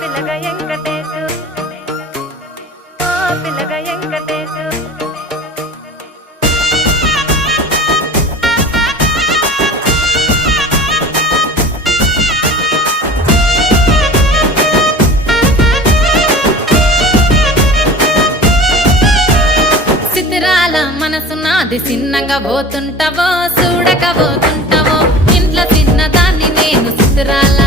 పిల్లగా వెంకటేశు ఓ పిల్లగా వెంకటేశు సిద్ధిరాల మనసు నాది చిన్నగా పోతుంటావో చూడక పోతుంటావో ఇంట్లో చిన్నదాన్ని నేను సిద్ధిరాల